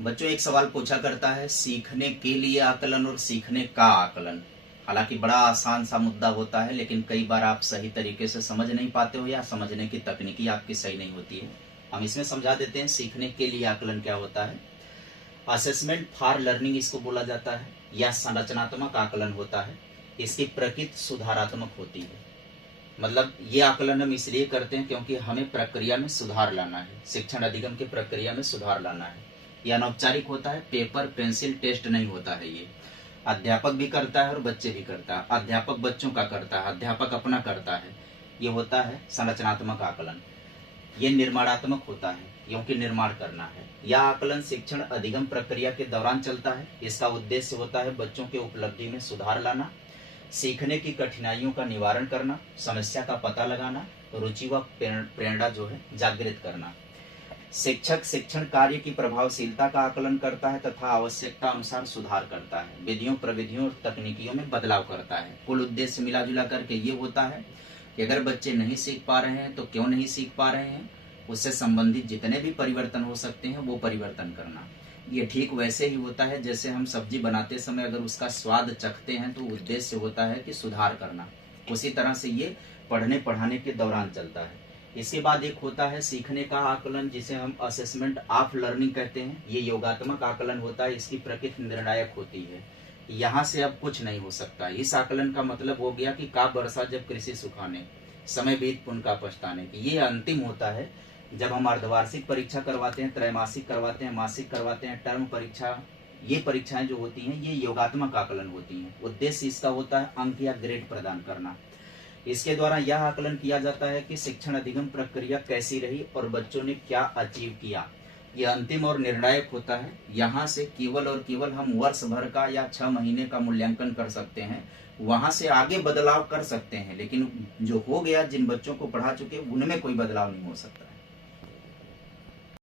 बच्चों एक सवाल पूछा करता है, सीखने के लिए आकलन और सीखने का आकलन। हालांकि बड़ा आसान सा मुद्दा होता है, लेकिन कई बार आप सही तरीके से समझ नहीं पाते हो या समझने की तकनीकी आपकी सही नहीं होती है। हम इसमें समझा देते हैं सीखने के लिए आकलन क्या होता है। असेसमेंट फॉर लर्निंग इसको बोला जाता है, या संरचनात्मक आकलन होता है। इसकी प्रकृति सुधारात्मक होती है। मतलब ये आकलन हम इसलिए करते हैं क्योंकि हमें प्रक्रिया में सुधार लाना है, शिक्षण अधिगम की प्रक्रिया में सुधार लाना है। यह अनौपचारिक होता है, पेपर पेंसिल टेस्ट नहीं होता है। ये अध्यापक भी करता है और बच्चे भी करता है। अध्यापक बच्चों का करता है, अध्यापक अपना करता है। ये होता है संरचनात्मक आकलन। ये निर्माणात्मक होता है, क्योंकि निर्माण करना है। यह आकलन शिक्षण अधिगम प्रक्रिया के दौरान चलता है। इसका उद्देश्य होता है बच्चों के उपलब्धि में सुधार लाना, सीखने की कठिनाइयों का निवारण करना, समस्या का पता लगाना, रुचि व प्रेरणा जो है जागृत करना। शिक्षक शिक्षण कार्य की प्रभावशीलता का आकलन करता है तथा आवश्यकता अनुसार सुधार करता है, विधियों प्रविधियों और तकनीकियों में बदलाव करता है। कुल उद्देश्य मिला जुला करके ये होता है कि अगर बच्चे नहीं सीख पा रहे हैं तो क्यों नहीं सीख पा रहे हैं, उससे संबंधित जितने भी परिवर्तन हो सकते हैं वो परिवर्तन करना। ये ठीक वैसे ही होता है जैसे हम सब्जी बनाते समय अगर उसका स्वाद चखते हैं तो उद्देश्य होता है कि सुधार करना। उसी तरह से ये पढ़ने पढ़ाने के दौरान चलता है। इसके बाद एक होता है सीखने का आकलन, जिसे हम असेसमेंट ऑफ लर्निंग कहते हैं। ये योगात्मक आकलन होता है। इसकी प्रकृति निर्णायक होती है। यहाँ से अब कुछ नहीं हो सकता। इस आकलन का मतलब हो गया कि का वर्षा जब कृषि सुखाने, समय बीत पुन का पछताने की। ये अंतिम होता है जब हम अर्धवार्षिक परीक्षा करवाते हैं, त्रैमासिक करवाते हैं, मासिक करवाते हैं, टर्म परीक्षा। ये परीक्षाएं जो होती हैं ये योगात्मक आकलन होती हैं। उद्देश्य इसका होता है अंक या ग्रेड प्रदान करना। इसके द्वारा यह आकलन किया जाता है कि शिक्षण अधिगम प्रक्रिया कैसी रही और बच्चों ने क्या अचीव किया। यह अंतिम और निर्णायक होता है। यहाँ से केवल और केवल हम वर्ष भर का या 6 महीने का मूल्यांकन कर सकते हैं। वहां से आगे बदलाव कर सकते हैं, लेकिन जो हो गया, जिन बच्चों को पढ़ा चुके उनमें कोई बदलाव नहीं हो सकता।